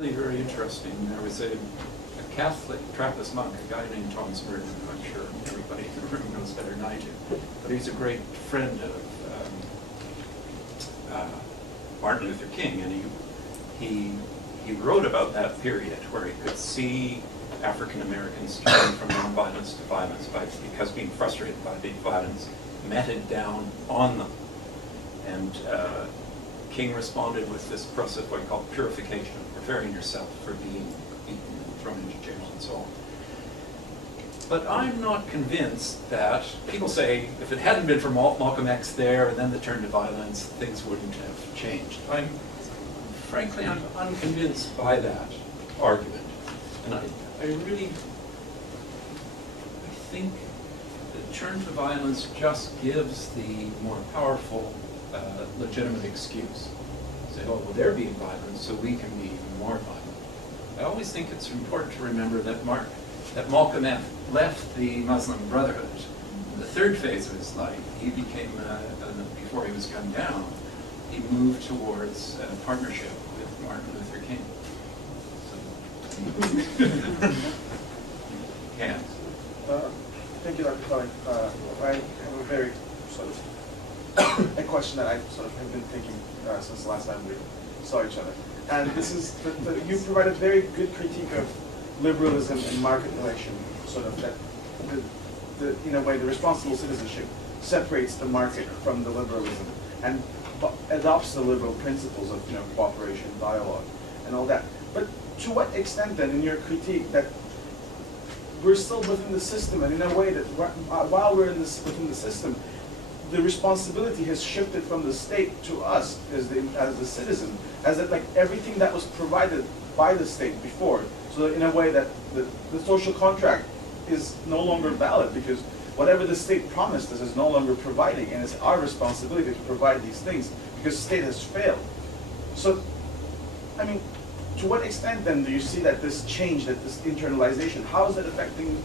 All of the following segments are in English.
Really very interesting. There was a Catholic Trappist monk, a guy named Thomas Merton, who I'm sure everybody in the room knows better than I do. But he's a great friend of Martin Luther King, and he wrote about that period where he could see African Americans turning from nonviolence to violence because being frustrated by the violence meted down on them. And King responded with this process, what he called purification, preparing yourself for being beaten and thrown into jail and so on. But I'm not convinced that, people say, if it hadn't been for Malcolm X there and then the turn to violence, things wouldn't have changed. Frankly, I'm unconvinced by that argument. And I think the turn to violence just gives the more powerful legitimate excuse. Say, oh, well, they're being violent, so we can be even more violent. I always think it's important to remember that Malcolm X left the Muslim Brotherhood. In the third phase of his life, he became, before he was gunned down, he moved towards a partnership with Martin Luther King. So, yeah. Thank you, Dr. Tully. I have a very sort of a question that I sort of have been thinking since the last time we saw each other. And this is, you provide a very good critique of liberalism and market relation, sort of that, in a way, the responsible citizenship separates the market from the liberalism and adopts the liberal principles of cooperation, dialogue, and all that. But to what extent then, in your critique, that we're still within the system, and in a way that while we're within the system, the responsibility has shifted from the state to us as the citizen, as that like everything that was provided by the state before. So in a way that the social contract is no longer valid because whatever the state promised us is no longer providing, and it's our responsibility to provide these things because the state has failed. So, I mean, to what extent then do you see that this change, that this internalization, how is it affecting?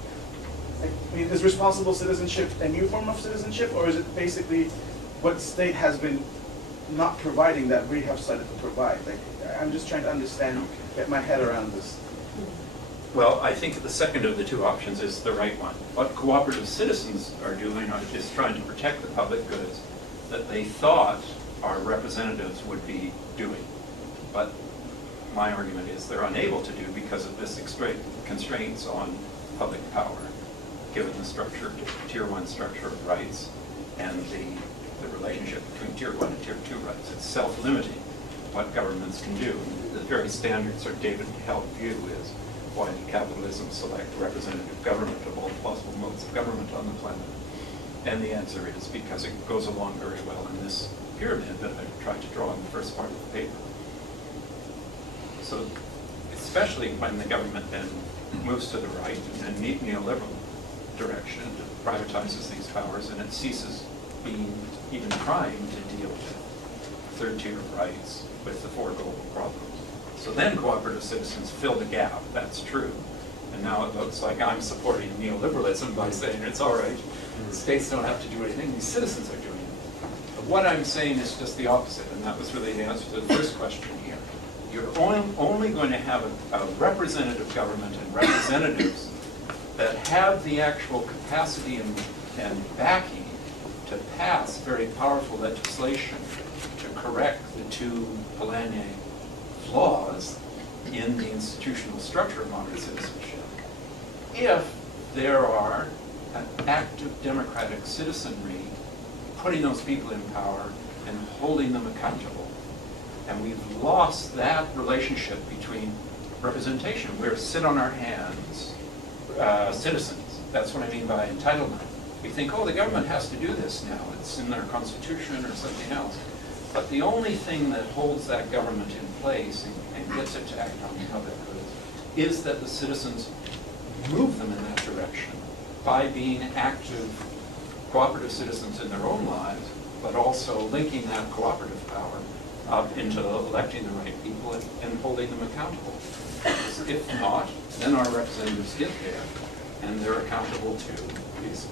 I mean, is responsible citizenship a new form of citizenship, or is it basically what the state has been not providing that we have started to provide? Like, I'm just trying to understand, get my head around this. Well, I think the second of the two options is the right one. What cooperative citizens are doing is trying to protect the public goods that they thought our representatives would be doing. But my argument is they're unable to do because of this constraints on public power, given the structure, tier 1 structure of rights and the relationship between tier 1 and tier 2 rights. It's self-limiting what governments can do. The very standard sort of David held view is, why did capitalism select representative government of all possible modes of government on the planet? And the answer is because it goes along very well in this pyramid that I tried to draw in the first part of the paper. So especially when the government then moves to the right and neoliberal direction, it privatizes these powers and it ceases being even trying to deal with third tier rights with the four global problems. So then cooperative citizens fill the gap, that's true. And now it looks like I'm supporting neoliberalism by saying it's all right, the states don't have to do anything, these citizens are doing it. But what I'm saying is just the opposite, and that was really the answer to the first question here. You're only going to have a representative government and representatives that have the actual capacity and backing to pass very powerful legislation to correct the two Polanyi flaws in the institutional structure of modern citizenship. If there are an active democratic citizenry putting those people in power and holding them accountable, and we've lost that relationship between representation. We're sit on our hands citizens. That's what I mean by entitlement. We think, oh, the government has to do this now. It's in their constitution or something else. But the only thing that holds that government in place and gets it to act on public goods is that the citizens move them in that direction by being active cooperative citizens in their own lives, but also linking that cooperative power up into electing the right people and holding them accountable. If not, then our representatives get there and they're accountable to these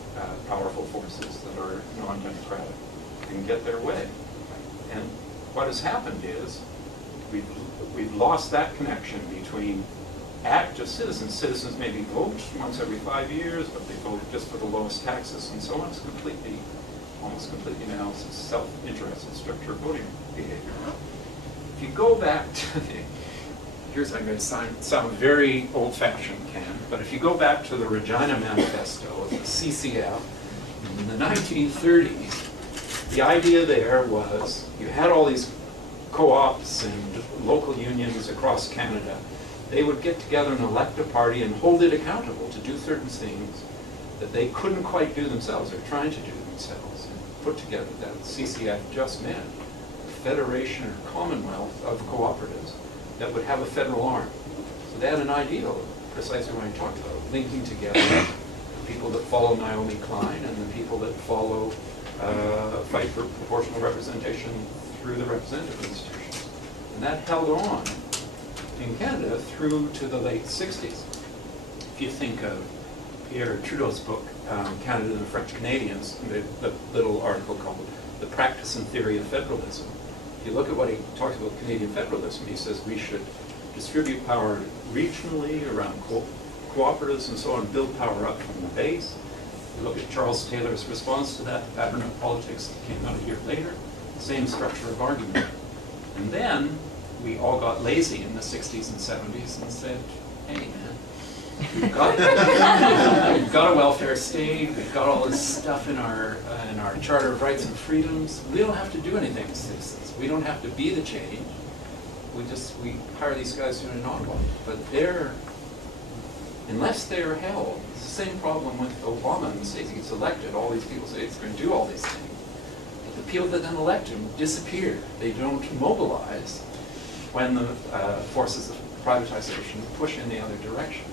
powerful forces that are non-democratic and get their way. And what has happened is we've lost that connection between active citizens. Citizens maybe vote once every 5 years, but they vote just for the lowest taxes and so on. It's almost completely now self-interested structure of voting behavior. If you go back to here's, I'm going to sound very old-fashioned, Ken, but if you go back to the Regina Manifesto of the CCF in the 1930s, the idea there was you had all these co-ops and local unions across Canada. They would get together and elect a party and hold it accountable to do certain things that they couldn't quite do themselves or trying to do themselves, and put together that CCF just meant a federation or commonwealth of cooperatives that would have a federal arm. So they had an ideal, precisely what I talked about, linking together the people that follow Naomi Klein and the people that follow fight for proportional representation through the representative institutions. And that held on in Canada through to the late 60s. If you think of Pierre Trudeau's book, Canada and the French Canadians, the little article called The Practice and Theory of Federalism, if you look at what he talks about Canadian federalism, he says we should distribute power regionally around cooperatives and so on, build power up from the base. You look at Charles Taylor's response to that, the pattern of politics that came out a year later, same structure of argument. And then we all got lazy in the 60s and 70s and said, hey man, we've got a welfare state, we've got all this stuff in our Charter of Rights and Freedoms. We don't have to do anything as citizens. We don't have to be the change. We hire these guys who are in Ottawa. But unless they're held, it's the same problem with Obama in the States. He gets elected, all these people say it's going to do all these things. But the people that then elect him disappear. They don't mobilize when the forces of privatization push in the other direction.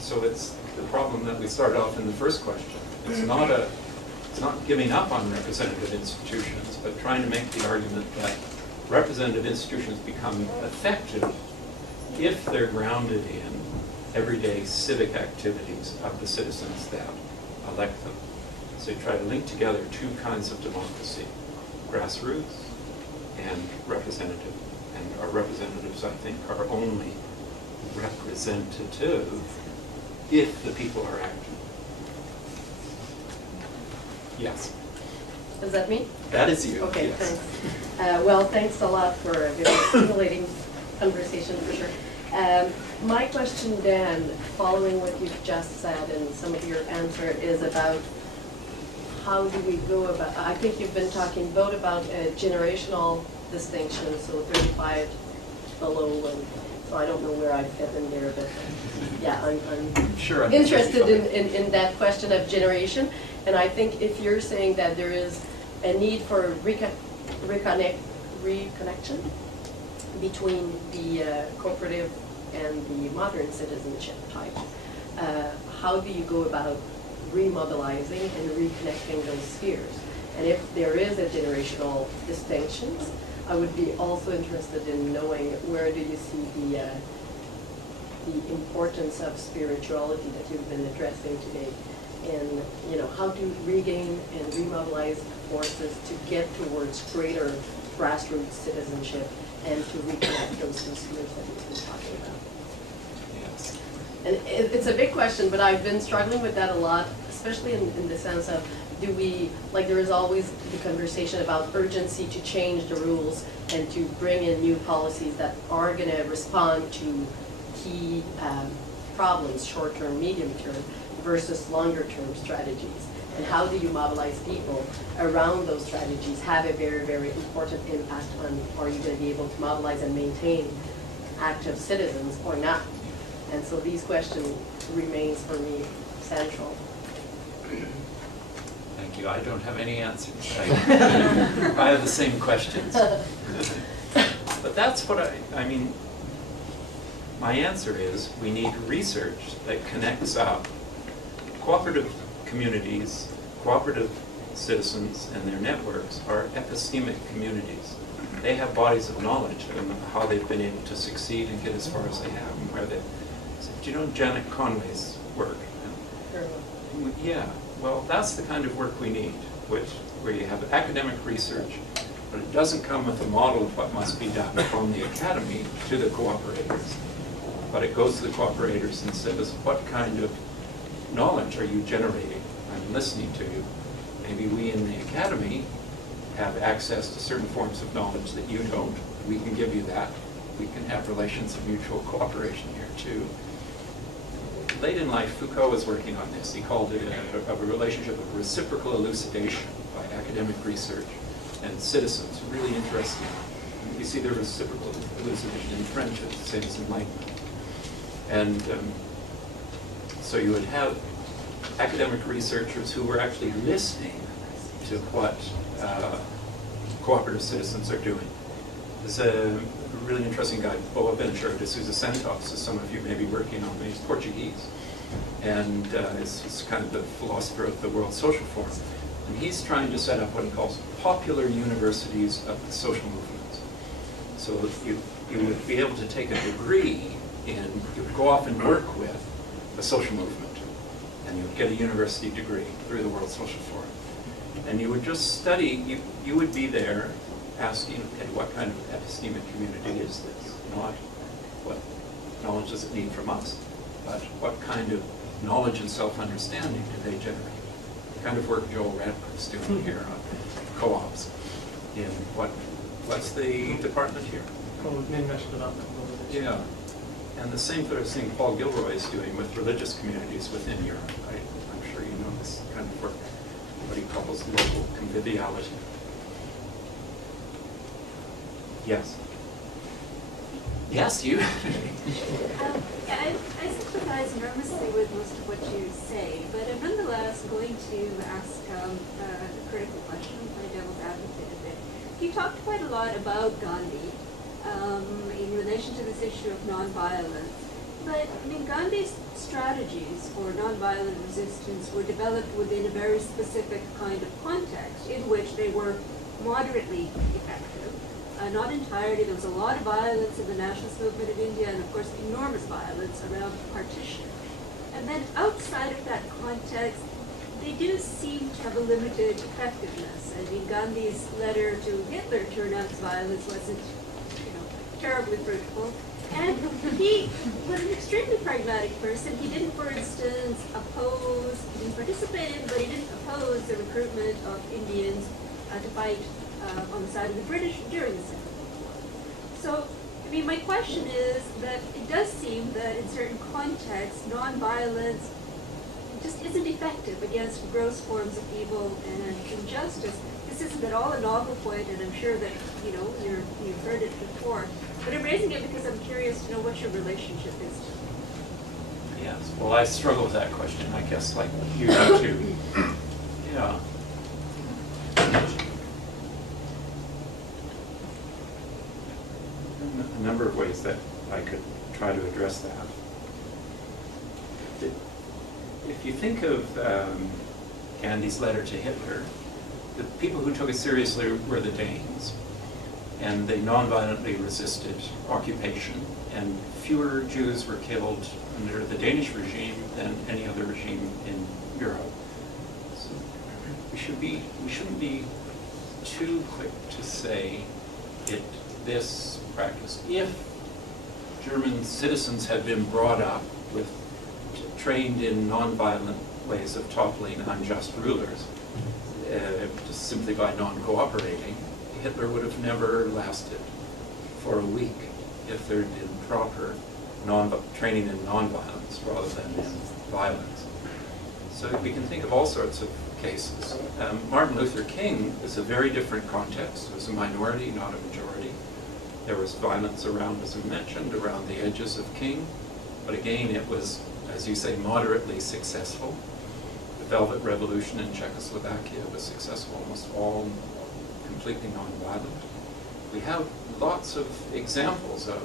So it's the problem that we started off in the first question. It's not giving up on representative institutions, but trying to make the argument that representative institutions become effective if they're grounded in everyday civic activities of the citizens that elect them. So you try to link together two kinds of democracy, grassroots and representative. And our representatives, I think, are only representative if the people are active. Yes? Is that me? That is you. Okay, yes. thanks. Well, thanks a lot for a very stimulating conversation, for sure. My question, Dan, following what you've just said and some of your answer, is about how do we go about, I think you've been talking both about a generational distinction, so 35 below, and so I don't know where I fit in there, but yeah, I'm sure I'm interested in that question of generation. And I think if you're saying that there is a need for reconnection between the cooperative and the modern citizenship type, how do you go about remobilizing and reconnecting those spheres? And if there is a generational distinction, I would be also interested in knowing where do you see the importance of spirituality that you've been addressing today, and how to regain and remobilize forces to get towards greater grassroots citizenship and to reconnect those two spheres that you've been talking about. Yes. And it's a big question, but I've been struggling with that a lot, especially in the sense of, do we, like there is always the conversation about urgency to change the rules and to bring in new policies that are going to respond to key problems, short-term, medium-term, versus longer-term strategies. And how do you mobilize people around those strategies, have a very, very important impact on, are you going to be able to mobilize and maintain active citizens or not? And so these questions remains for me central. Thank you. I don't have any answers. I have the same questions. But that's what I mean, my answer is we need research that connects up cooperative communities, cooperative citizens and their networks are epistemic communities. They have bodies of knowledge on how they've been able to succeed and get as far as they have and where they. Do you know Janet Conway's work? Yeah, well, that's the kind of work we need, where you have academic research But it doesn't come with a model of what must be done from the academy to the cooperators. But it goes to the cooperators and says, what kind of knowledge are you generating? I'm listening to you. Maybe we in the academy have access to certain forms of knowledge that you don't. We can give you that. We can have relations of mutual cooperation here too. Late in life, Foucault was working on this. He called it a relationship of reciprocal elucidation by academic research and citizens. Really interesting. You see the reciprocal elucidation in French, it's the same as enlightenment. And so you would have academic researchers who were actually listening to what cooperative citizens are doing. There's a really interesting guy, Boaventura de Sousa Santos, as some of you may be working on. He's Portuguese, and is kind of the philosopher of the World Social Forum. And he's trying to set up what he calls popular universities of the social movements. So you would be able to take a degree and you would go off and work with a social movement, and you would get a university degree through the World Social Forum. And you would just study, you would be there asking, okay, what kind of epistemic community is this? Not what knowledge does it need from us, but what kind of knowledge and self-understanding do they generate? The kind of work Joel Radcliffe's doing here on co-ops. In what's the department here? International Development. Yeah. And the same sort of thing Paul Gilroy is doing with religious communities within Europe. I'm sure you know this kind of work, what he calls local conviviality. Yes? Yes, you? I sympathize enormously with most of what you say, but I'm nonetheless going to ask a critical question, play devil's advocate a bit. You talked quite a lot about Gandhi in relation to this issue of nonviolence, but I mean, Gandhi's strategies for nonviolent resistance were developed within a very specific kind of context in which they were moderately effective. Not entirely. There was a lot of violence in the nationalist movement in India, and of course enormous violence around partition. And then outside of that context, they do seem to have a limited effectiveness. I mean, Gandhi's letter to Hitler to renounce violence wasn't, terribly fruitful. And he was an extremely pragmatic person. He didn't, for instance, he didn't participate in, but he didn't oppose the recruitment of Indians to fight on the side of the British during the Civil War. So, I mean, my question is that it does seem that in certain contexts, nonviolence just isn't effective against gross forms of evil and injustice. This isn't at all a novel point, and I'm sure that, you've heard it before. But I'm raising it because I'm curious to know what your relationship is to it. Yes. Well, I struggle with that question, I guess, like you do too. Yeah. A number of ways that I could try to address that. If you think of Gandhi's letter to Hitler, the people who took it seriously were the Danes, and they nonviolently resisted occupation, and fewer Jews were killed under the Danish regime than any other regime in Europe. So we shouldn't be too quick to say this practice. If German citizens had been brought up trained in nonviolent ways of toppling unjust rulers, just simply by non-cooperating, Hitler would have never lasted for a week if there had been proper training in nonviolence rather than in violence. So we can think of all sorts of cases. Martin Luther King is a very different context. It was a minority, not a majority. There was violence around, as we mentioned, around the edges of King, but again, it was, as you say, moderately successful. The Velvet Revolution in Czechoslovakia was successful, almost all completely nonviolent. We have lots of examples of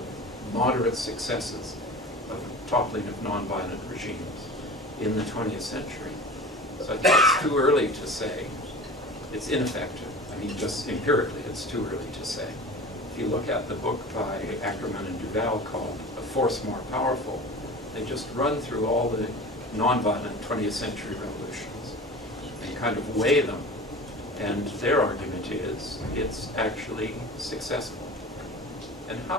moderate successes of toppling of nonviolent regimes in the 20th century. So I think it's too early to say it's ineffective. I mean, just empirically, it's too early to say. If you look at the book by Ackerman and Duval called A Force More Powerful, they just run through all the nonviolent 20th century revolutions and kind of weigh them And their argument is it's actually successful. And how